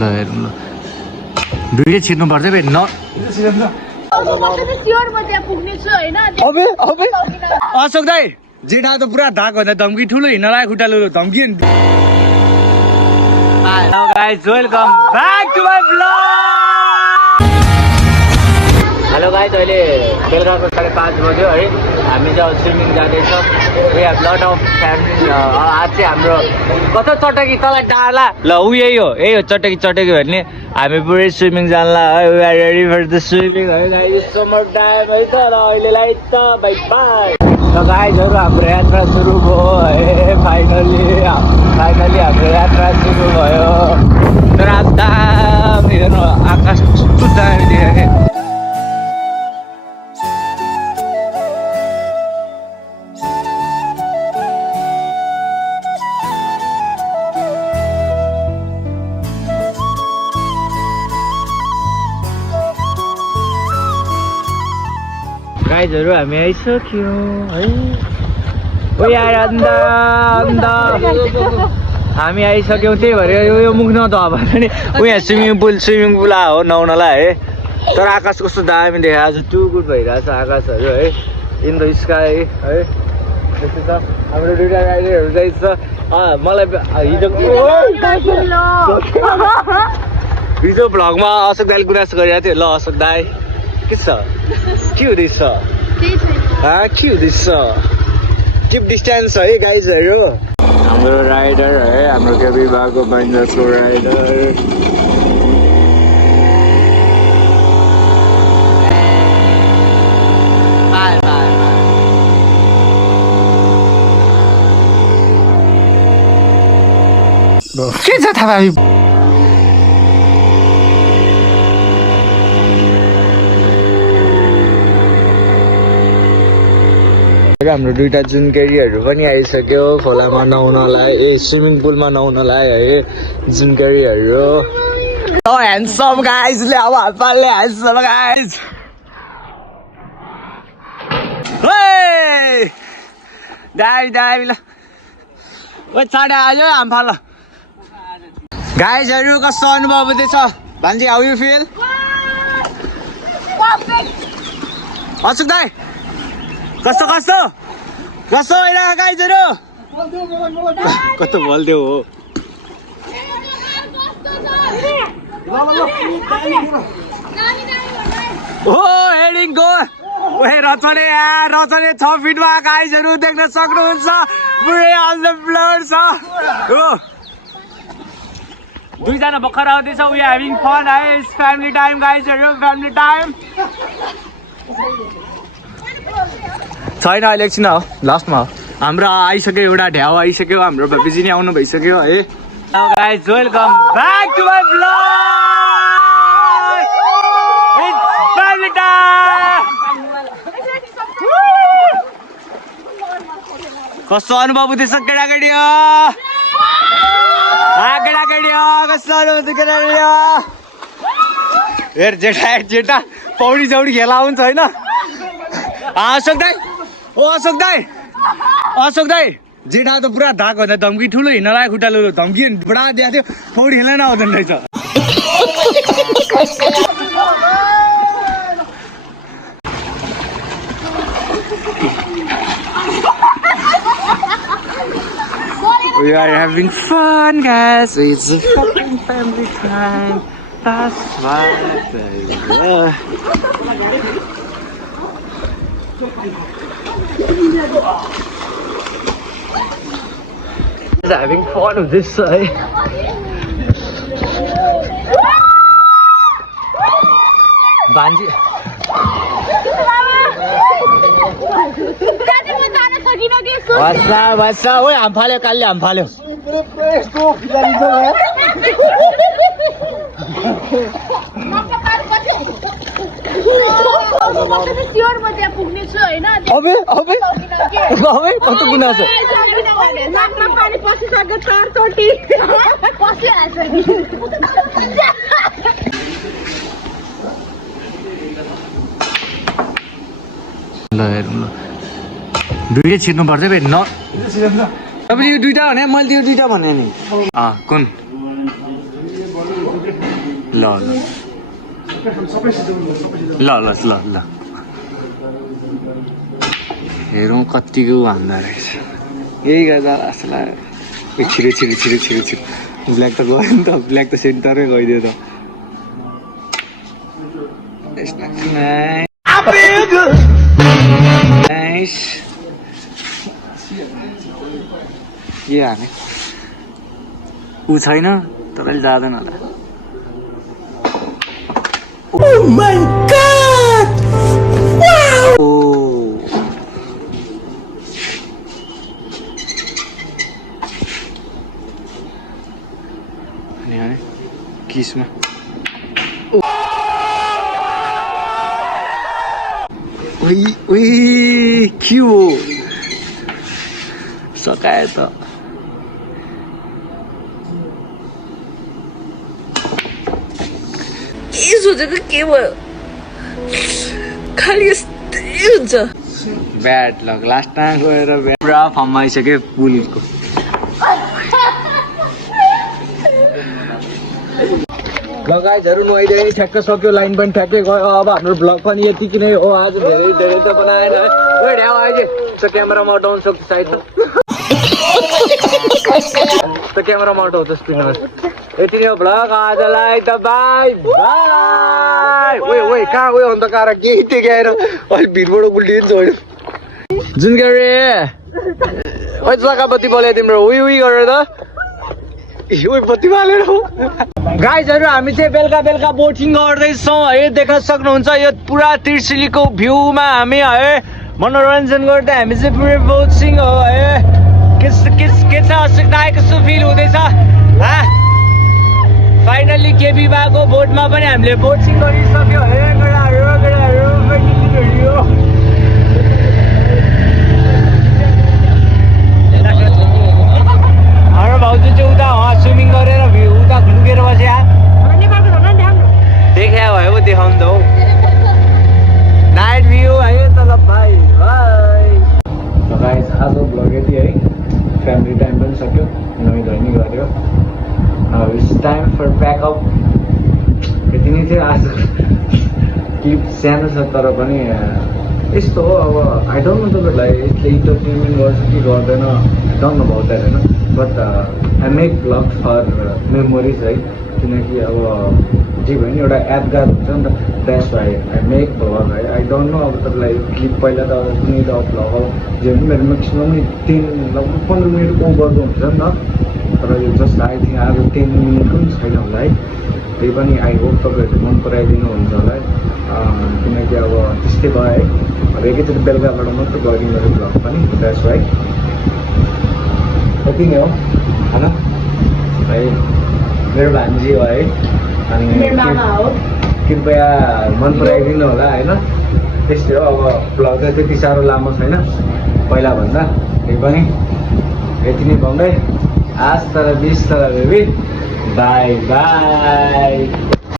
ल हेरौँ ल दुईटै छिर्नु पर्छ बे न अशोक दाई जेठा त पुरा धाक भन्दा धम्की ठुलो हिँड्नलाई खुट्टालो धम्की hello guys welcome back to my blog. Hello guys अहिले बेलुकाको 5:30 बज्यो है। हामी चाहिँ स्विमिङ जाँदैछ। We have lot of family. आज चाहिँ हाम्रो कता चटकी तल डाला ल ऊ यही हो चटकी भन्ने हामी पुरै स्विमिङ जानला है। We are ready for the swimming है गाइस। समर टाइम है त र अहिलेलाई त बाइ बाइ। ल गाइसहरु हाम्रो यात्रा सुरु भयो है। फाइनली हाम्रो यात्रा सुरु भयो। तर दामी हेर्नु आकाश कस्तो दामी देखेँ। गाइजहरु हामी आइसक्यौँ है। ओ यार हामी आइसक्यौँ। त्यही भएर यो मुख नधुवा भने नि ऊ यहाँ स्विमिङ पुल हो नुहाउनलाई है। तर आकाश कस्तो दामी देखा आज टु गुड भइरहेछ आकाशहरू है। इन द स्काई है त्यस्तो छ। हाम्रो दुईटा गाडीहरू जाइछ। मलाई हिजो भ्लगमा अशोक दाइले गुनासो गरिरहेको थियो। ल अशोक दाई के छ के हुँदैछ के हुँदैछ। टिप डिस्टेन्स है गाइजहरू। हाम्रो राइडर है हाम्रो केबी बाको बाइन्डरको राइडर। के छ थाहा हाम्रो दुईटा जुनकेरीहरू पनि आइसक्यो खोलामा नुहाउनलाई स्विमिङ पुलमा नुहाउनलाई है जुनकेरीहरू। ह्यान्डसम गाइज ले अब हातपालले ह्यान्डसम गाइज दामी ल ओ चाँडै आयो हामफाल ल गाइजहरू कस्तो अनुभव हुँदैछ भान्जी हाउ यु फिल। अशोक दाइ कस्तो होइन गाइजहरू कस्तो बोल्थ्यो हो। हेडिङ गो रचने 6 फिटमा गाइजहरू देख्न सक्नुहुन्छ। पुरै अन द फ्लोर छ। दुईजना भर्खर आउँदैछ। वी आर ह्याभिङ फन है। फ्यामिली टाइम गाइजहरू फ्यामिली टाइम छैन अहिले एकछिन हो लास्टमा हो। हाम्रो आइसक्यो एउटा ढ्याउ आइसक्यो। हाम्रो भपिजी नि आउनु भइसक्यो है। Guys welcome back to my blog. Family time कस्तो अनुभव हुँदैछ केटाकेटी हो कस्तो अनुभव केटाकेटी हो। हेर जेठा पौडी चौडी खेला हुन्छ होइन। अशोक दाई जेठा त पुरा धाक भन्दा धम्की ठुलो हिँड्नलाई खुट्टालो धम्की बडा दिएको थियो। पौडी खेल्न नआउँदैन रहेछ। We are having fun guys. It's a fucking family time. That's right. Having fun with this side. Banji. What's up? Wait, I'm falling. कस्तो गुनासो ल हेरौँ ल दुईटै छिर्नु पर्छ बे न तपाईँले यो दुईटा भने मैले त्यो दुईटा भने नि कुन ल ल ल ल ल हेरौँ कतिको हान्दा रहेछ यही गर्दा जस्तो लाग्यो छिटो छिटो छिटो छिटो छिटो ब्ल्याक त गयो नि त ब्ल्याक त सेन्टरै गइदियो त नाइस के हाने ऊ छैन तपाईँले जाँदैन होला Oh my god! Wow! Ani kisma. Ui, के हो सकायो त के सोचेको के भयो खालि यस्तै हुन्छ ब्याड लक लास्टमा गएर पुरा फर्म आइसक्यो पुलको गाइजहरु नुहाइदिए ठ्याक्क सक्यो लाइन पनि ठ्याक्कै गयो अब हाम्रो ब्लग पनि यतिकै नै हो आज धेरै धेरै त बनाएन ओइ ढ्याउ आइजे त्यो क्यामेरामा अटाउन सक्छ सायद त क्यामेरामा अटाउ त स्क्रिनमा यति नै हो ब्लग आजलाई त बाई बाई ओइ ओइ कहाँ गयो अन्धकार केही देखाएर अहिले भिडबाट उल्टिन्छ होइन जुन गरे ओइ जग्गापति बोले तिम्रो उइ उइ गरेर त ओइ बत्ती बालेर गाइजहरु हामी चाहिँ बेलुका बेलुका बोटिङ गर्दैछौँ है देख्न सक्नुहुन्छ यो पुरा त्रिशुलीको भ्यूमा हामी है मनोरञ्जन गर्दै हामी चाहिँ पुरै बोटिङ हो है के छ कस्तो फिल हुँदैछ फाइनली केबीबाको बोटमा पनि हामीले बोटिङ गरिसक्यो है हाम्रो भाउजू चाहिँ उता स्विमिङ गरेर भ्यू उता लुकेर बस्या देखा भयो देखाउनु त हौ नाइट भ्यू है तल भाइ गाइस आज ब्लग यति है फ्यामिली टाइम पनि सक्यो नुहाइ धुवाइ गऱ्यो इट्स टाइम फर प्याकअप यति नै थियो आज क्लिप सानो छ तर पनि यस्तो हो अब आई डोन्ट नो तपाईँहरूलाई यसले इन्टरटेनमेन्ट गर्छ कि गर्दैन डोन्ट नो अबाउट द्याट होइन but I make blog for memories है किनकि अब जे भयो नि एउटा यादगार हुन्छ नि त that's why I make vlog है आई डोन्ट नो अब तपाईँलाई क्लिप पहिला त कुनै त भ्लग अब जे भने मेरो म्याक्सिमम 15 मिनट ओभरको हुन्छ नि त तर यो जस्ट आई थिङ्क आज 10 मिनट पनि छैन होला है त्यही पनि आई होप तपाईँहरूले मन पराइदिनुहुन्छ होला है किनकि अब त्यस्तै भयो है अब एकैचोटि बेलुकाबाट मात्र गरिदिनु मेरो भ्लग पनि द्याट्स वाइ यति नै हो होइन है मेरो भान्जी हो है अनि कृपया मन पराइदिनु होला होइन त्यस्तै हो अब भ्लग चाहिँ त्यति साह्रो लामो छैन पहिला भन्दा त्यही पनि यति नै भन्दै आज तर 20 तर बेबी बाई बाई